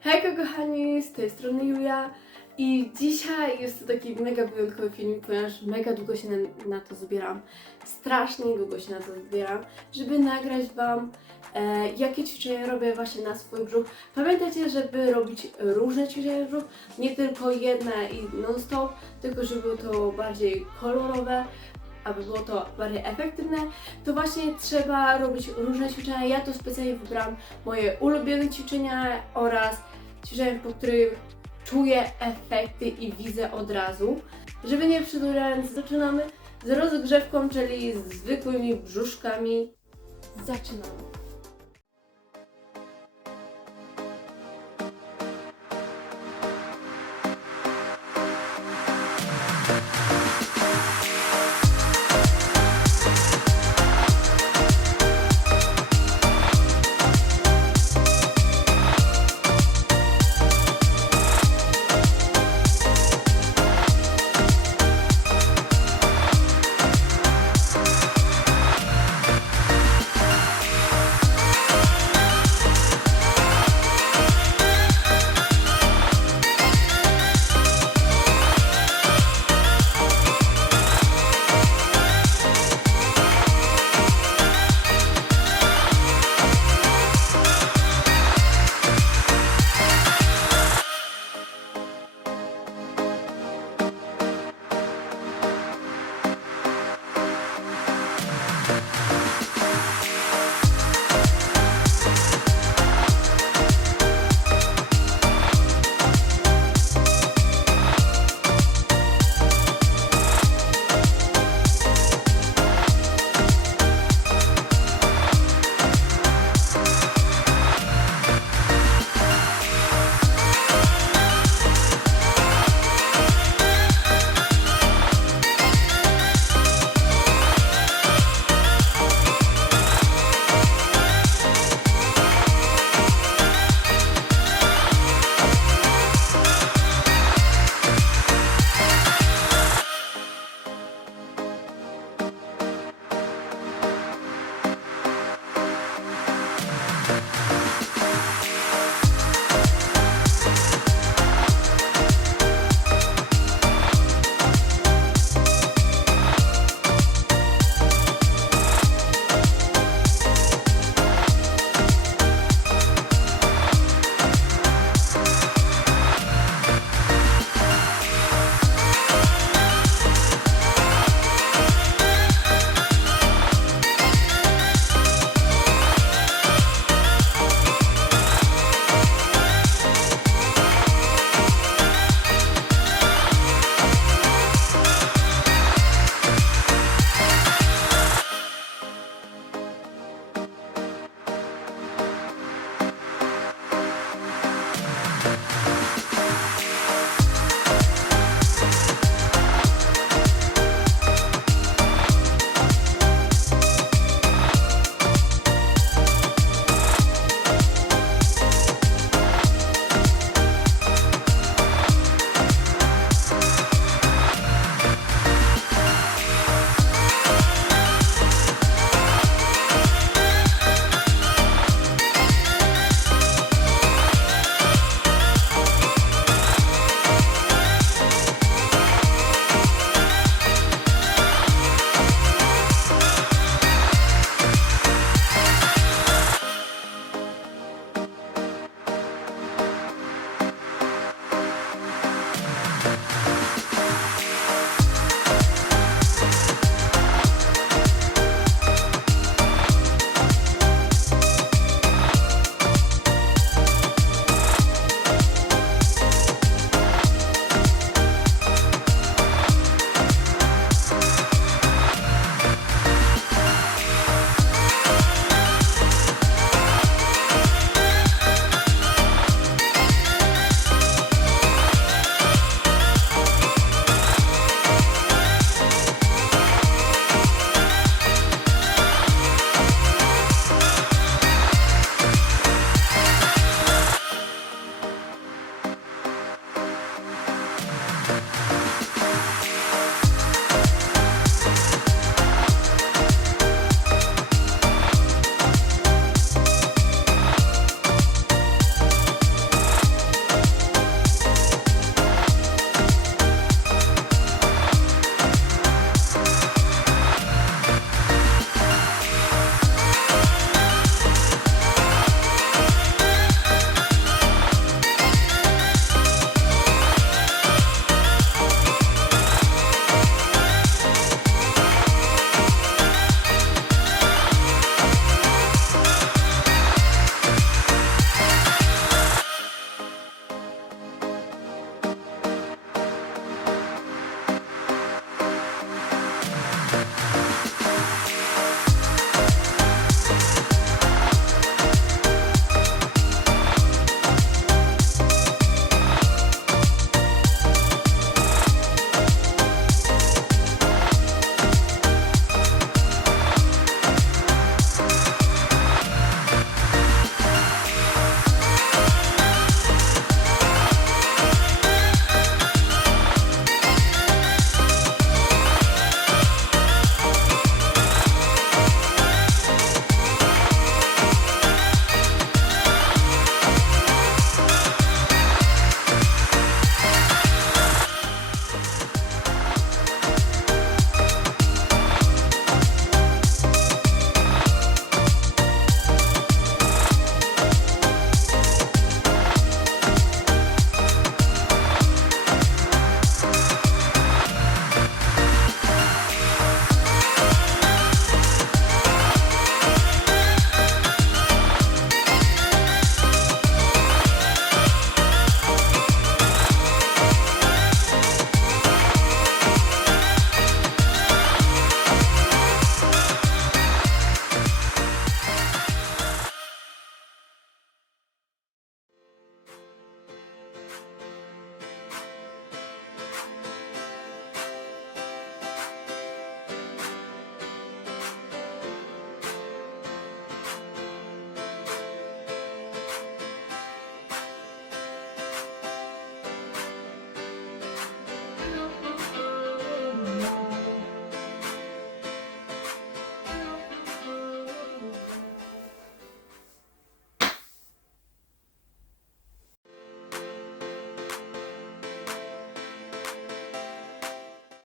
Hejka kochani, z tej strony Julia i dzisiaj jest to taki mega wyjątkowy film, ponieważ mega długo się na, na to zbieram, strasznie długo się na to zbieram, żeby nagrać Wam e, jakie ćwiczenia robię właśnie na swój brzuch. Pamiętajcie, żeby robić różne ćwiczenia brzuch, nie tylko jedne i non-stop, tylko żeby było to bardziej kolorowe, aby było to bardziej efektywne, to właśnie trzeba robić różne ćwiczenia. Ja tu specjalnie wybrałam moje ulubione ćwiczenia oraz ćwiczenia, po których czuję efekty i widzę od razu. Żeby nie przedłużając, zaczynamy z rozgrzewką, czyli z zwykłymi brzuszkami. Zaczynamy.